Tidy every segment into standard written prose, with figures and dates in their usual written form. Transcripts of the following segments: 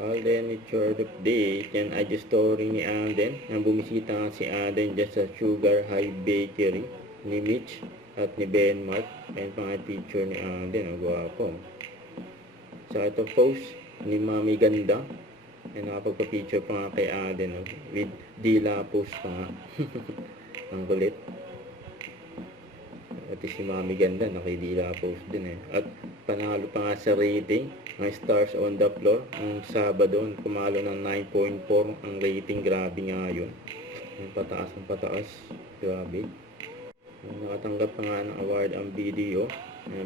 Alden, it's your update. Yan ay story ni Alden. Nang bumisita nga si Alden dyan sa Sugar High Bakery ni Mitch at ni Ben Mark. Ayan pa nga picture ni Alden. Ang gwapo. Sa ito post ni Mami Ganda. Ayan, nakapagpa-picture pa nga kay Alden. With Dila post pa nga. Ang kulit. At si Mami Ganda, nakidila post din eh. At panalo pa nga sa rating ng Stars on the Floor. Ang Sabado, kumalo ng 9.4 ang rating. Grabe nga yun. Pataas ang pataas. Grabe. Nakatanggap pa nga ng award ang video.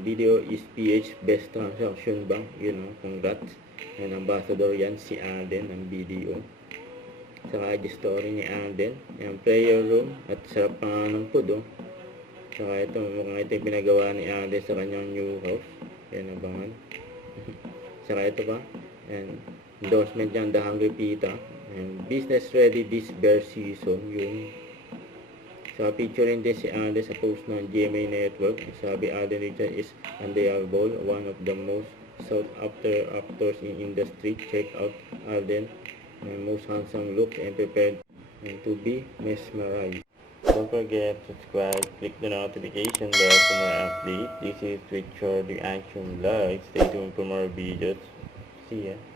Video is PH Best Transaction Bank. Yun know, congrats. And ambassador yan si Alden ng video. Saka ID story ni Alden. Yung prayer room. At sarap pa nga ng food oh. Saka ito, mukhang ito yung pinagawa ni Alden sa kanyang new house. Yan, abangan. Saka ito pa. And endorsement niya, The Hungry Pita. And business ready this bear season. Yun. Saka picturing din si Alden sa post ng GMA Network. Sabi Alden Richard is undeniable. One of the most sought after actors in industry. Check out Alden. Most handsome look and prepared to be mesmerized. Don't forget to subscribe, click the notification bell for more updates. This is Richard the Action Vlog. Stay tuned for more videos. See ya.